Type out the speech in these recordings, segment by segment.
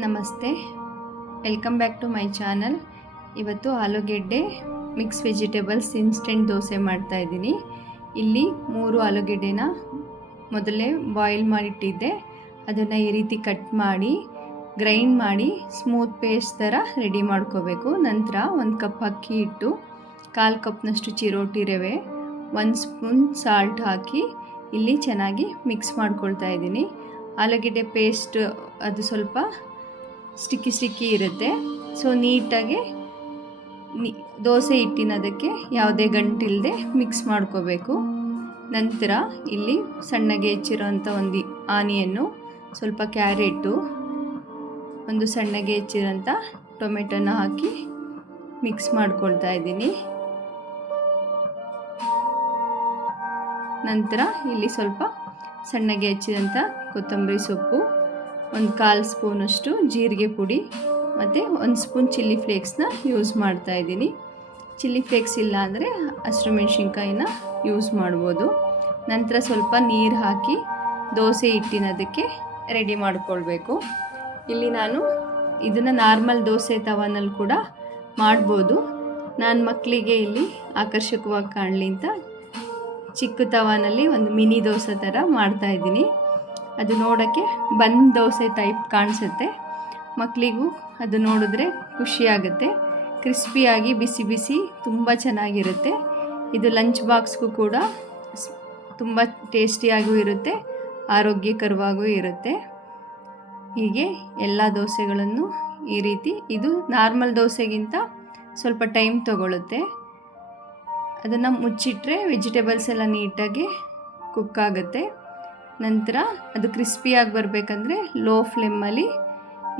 ನಮಸ್ತೆ, welcome back to my channel. ಇವತ್ತು ಆಲೂಗೆಡ್ಡೆ ಮಿಕ್ಸ್ ವೆಜಿಟೇಬಲ್ಸ್ ಇನ್ಸ್ಟೆಂಟ್ ದೋಸೆ ಮಾಡ್ತಾಯಿದ್ದೀನಿ. ಇಲ್ಲಿ 3 ಆಲೂಗೆಡ್ಡೆನ ಮೊದಲೇ ಬಾಯ್ಲ್ ಮಾಡಿಟ್ಟಿದ್ದೆ. ಅದನ್ನು ಈ ರೀತಿ ಕಟ್ ಮಾಡಿ ಗ್ರೈಂಡ್ ಮಾಡಿ ಸ್ಮೂತ್ ಪೇಸ್ಟ್ ಥರ ರೆಡಿ ಮಾಡ್ಕೋಬೇಕು. ನಂತರ 1 ಕಪ್ ಅಕ್ಕಿ ಹಿಟ್ಟು, 1/4 ಕಪ್ನಷ್ಟು ಚಿರೋಟಿ ರವೆ, 1 ಸ್ಪೂನ್ ಸಾಲ್ಟ್ ಹಾಕಿ ಇಲ್ಲಿ ಚೆನ್ನಾಗಿ ಮಿಕ್ಸ್ ಮಾಡ್ಕೊಳ್ತಾ ಇದ್ದೀನಿ. ಆಲೂಗೆಡ್ಡೆ ಪೇಸ್ಟ್ ಅದು ಸ್ವಲ್ಪ ಸ್ಟಿಕ್ಕಿ ಇರುತ್ತೆ. ಸೊ ನೀಟಾಗಿ ದೋಸೆ ಹಿಟ್ಟಿನದಕ್ಕೆ ಯಾವುದೇ ಗಂಟಿಲ್ಲದೆ ಮಿಕ್ಸ್ ಮಾಡ್ಕೋಬೇಕು. ನಂತರ ಇಲ್ಲಿ ಸಣ್ಣಗೆ ಹೆಚ್ಚಿರೋಂಥ ಒಂದು ಆನಿಯನ್ನು, ಸ್ವಲ್ಪ ಕ್ಯಾರೆಟು, ಒಂದು ಸಣ್ಣಗೆ ಹೆಚ್ಚಿರೋಂಥ ಟೊಮೆಟೊನ ಹಾಕಿ ಮಿಕ್ಸ್ ಮಾಡ್ಕೊಳ್ತಾ ಇದ್ದೀನಿ. ನಂತರ ಇಲ್ಲಿ ಸ್ವಲ್ಪ ಸಣ್ಣಗೆ ಹೆಚ್ಚಿದಂಥ ಕೊತ್ತಂಬರಿ ಸೊಪ್ಪು, 1/4 ಸ್ಪೂನಷ್ಟು ಜೀರಿಗೆ ಪುಡಿ ಮತ್ತು 1 ಸ್ಪೂನ್ ಚಿಲ್ಲಿ ಫ್ಲೇಕ್ಸ್ನ ಯೂಸ್ ಮಾಡ್ತಾ ಇದ್ದೀನಿ. ಚಿಲ್ಲಿ ಫ್ಲೇಕ್ಸ್ ಇಲ್ಲ ಅಂದರೆ ಹಸಿರು ಮೆಣಸಿನ್ಕಾಯಿನ ಯೂಸ್ ಮಾಡ್ಬೋದು. ನಂತರ ಸ್ವಲ್ಪ ನೀರು ಹಾಕಿ ದೋಸೆ ಹಿಟ್ಟಿನದಕ್ಕೆ ರೆಡಿ ಮಾಡಿಕೊಳ್ಬೇಕು. ಇಲ್ಲಿ ನಾನು ಇದನ್ನು ನಾರ್ಮಲ್ ದೋಸೆ ತವನಲ್ಲಿ ಕೂಡ ಮಾಡ್ಬೋದು. ನಾನು ಮಕ್ಕಳಿಗೆ ಇಲ್ಲಿ ಆಕರ್ಷಕವಾಗಿ ಕಾಣಲಿ ಅಂತ ಚಿಕ್ಕ ತವಾನಲ್ಲಿ ಒಂದು ಮಿನಿ ದೋಸೆ ಥರ ಮಾಡ್ತಾಯಿದ್ದೀನಿ. ಅದು ನೋಡೋಕ್ಕೆ ಬಂದ್ ದೋಸೆ ಟೈಪ್ ಕಾಣಿಸುತ್ತೆ. ಮಕ್ಕಳಿಗೂ ಅದು ನೋಡಿದ್ರೆ ಖುಷಿಯಾಗುತ್ತೆ. ಕ್ರಿಸ್ಪಿಯಾಗಿ ಬಿಸಿ ಬಿಸಿ ತುಂಬ ಚೆನ್ನಾಗಿರುತ್ತೆ. ಇದು ಲಂಚ್ ಬಾಕ್ಸ್ಗೂ ಕೂಡ ತುಂಬ ಟೇಸ್ಟಿಯಾಗೂ ಇರುತ್ತೆ, ಆರೋಗ್ಯಕರವಾಗೂ ಇರುತ್ತೆ. ಹೀಗೆ ಎಲ್ಲ ದೋಸೆಗಳನ್ನು ಈ ರೀತಿ, ಇದು ನಾರ್ಮಲ್ ದೋಸೆಗಿಂತ ಸ್ವಲ್ಪ ಟೈಮ್ ತಗೊಳ್ಳುತ್ತೆ. ಅದನ್ನು ಮುಚ್ಚಿಟ್ರೆ ವೆಜಿಟೇಬಲ್ಸ್ ಎಲ್ಲ ನೀಟಾಗಿ ಕುಕ್ ಆಗುತ್ತೆ. ನಂತರ ಅದು ಕ್ರಿಸ್ಪಿಯಾಗಿ ಬರಬೇಕಂದ್ರೆ ಲೋ ಫ್ಲೇಮಲ್ಲಿ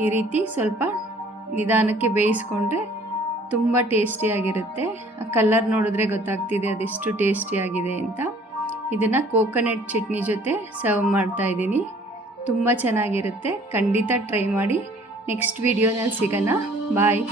ಈ ರೀತಿ ಸ್ವಲ್ಪ ನಿಧಾನಕ್ಕೆ ಬೇಯಿಸ್ಕೊಂಡ್ರೆ ತುಂಬ ಟೇಸ್ಟಿಯಾಗಿರುತ್ತೆ. ಆ ಕಲರ್ ನೋಡಿದ್ರೆ ಗೊತ್ತಾಗ್ತಿದೆ ಅದೆಷ್ಟು ಟೇಸ್ಟಿಯಾಗಿದೆ ಅಂತ. ಇದನ್ನು ಕೋಕೋನಟ್ ಚಟ್ನಿ ಜೊತೆ ಸರ್ವ್ ಮಾಡ್ತಾಯಿದ್ದೀನಿ. ತುಂಬ ಚೆನ್ನಾಗಿರುತ್ತೆ. ಖಂಡಿತ ಟ್ರೈ ಮಾಡಿ. ನೆಕ್ಸ್ಟ್ ವಿಡಿಯೋನಲ್ಲಿ ಸಿಗೋಣ. ಬಾಯ್.